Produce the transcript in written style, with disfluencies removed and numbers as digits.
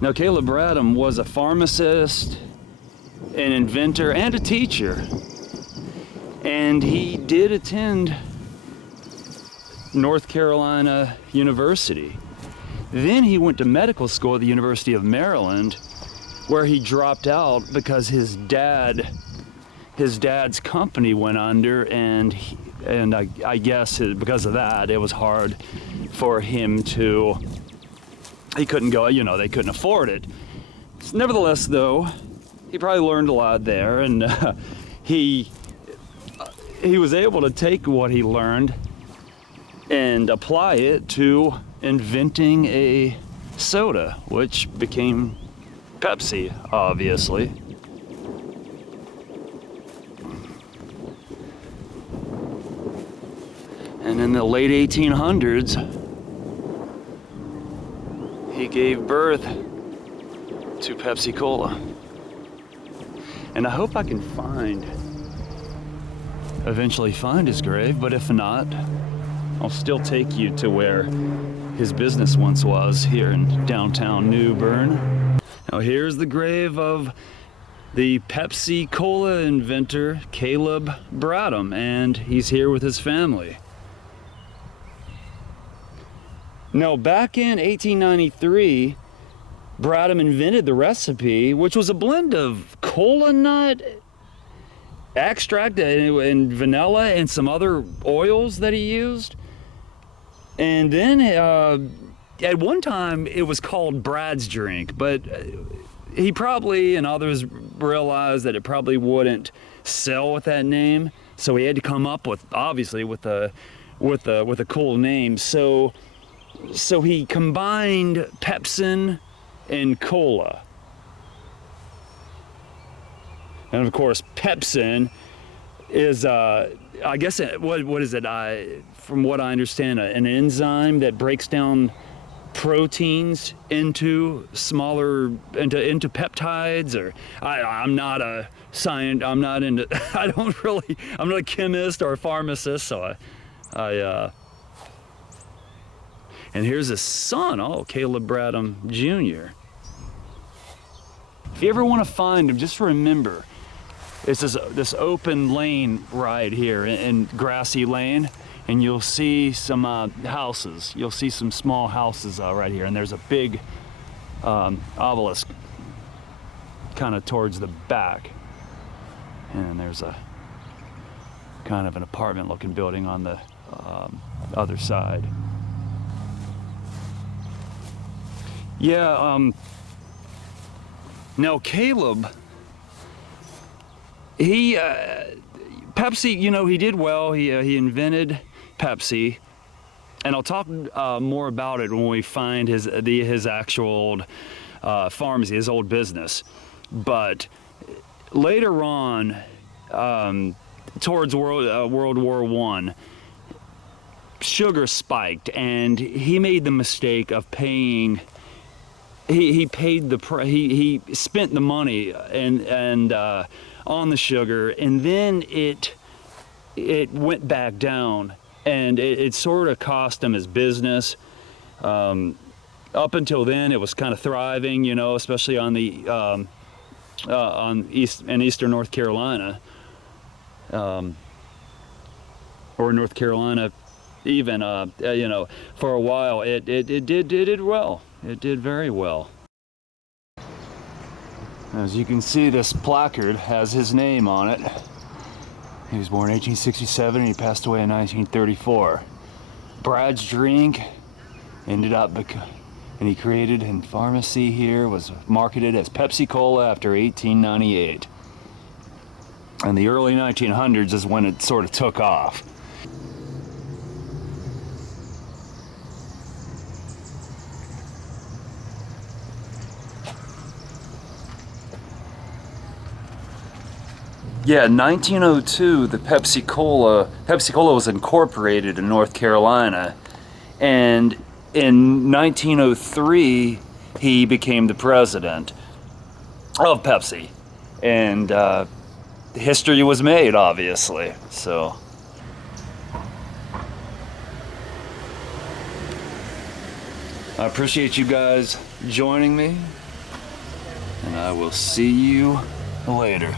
Now, Caleb Bradham was a pharmacist, an inventor, and a teacher. And he did attend North Carolina University. Then he went to medical school at the University of Maryland, where he dropped out because his dad's company went under, and I guess because of that, it was hard for him to. He couldn't go. They couldn't afford it. Nevertheless, though, he probably learned a lot there, and he was able to take what he learned and apply it to inventing a soda, which became Pepsi, obviously. And in the late 1800s, he gave birth to Pepsi-cola. And I hope I can eventually find his grave, but if not, I'll still take you to where his business once was, here in downtown New Bern. Now here's the grave of the Pepsi-cola inventor, Caleb Bradham, and he's here with his family. Now, back in 1893, Bradham invented the recipe, which was a blend of cola nut extract and vanilla and some other oils that he used. And then at one time it was called Brad's drink, but he probably and others realized that it probably wouldn't sell with that name, so he had to come up with, obviously, with a cool name. So he combined Pepsin and cola. And of course, Pepsin is, I guess, what is it? From what I understand, an enzyme that breaks down proteins into into peptides. Or I'm not a scientist. I'm not into. I'm not a chemist or a pharmacist. So and here's his son, Caleb Bradham Jr. If you ever want to find him, just remember, it's this open lane right here in Grassy Lane, and you'll see some houses. You'll see some small houses right here, and there's a big obelisk kind of towards the back. And there's a kind of an apartment-looking building on the other side. Yeah, now Caleb, Pepsi, he did well. He invented Pepsi, and I'll talk more about it when we find his actual pharmacy, his old business. But later on, towards World War I, sugar spiked, and he made the mistake of paying. He spent the money and on the sugar, and then it went back down, and it sort of cost him his business. Up until then, it was kind of thriving, especially on the eastern North Carolina, or North Carolina, even for a while it did well. It did very well. As you can see, this placard has his name on it. He was born in 1867 and he passed away in 1934. Brad's drink ended up and he created in pharmacy here, was marketed as Pepsi-cola after 1898. And the early 1900s is when it sort of took off. Yeah, in 1902, the Pepsi-cola was incorporated in North Carolina, and in 1903, he became the president of Pepsi, and history was made, obviously. So, I appreciate you guys joining me and I will see you later.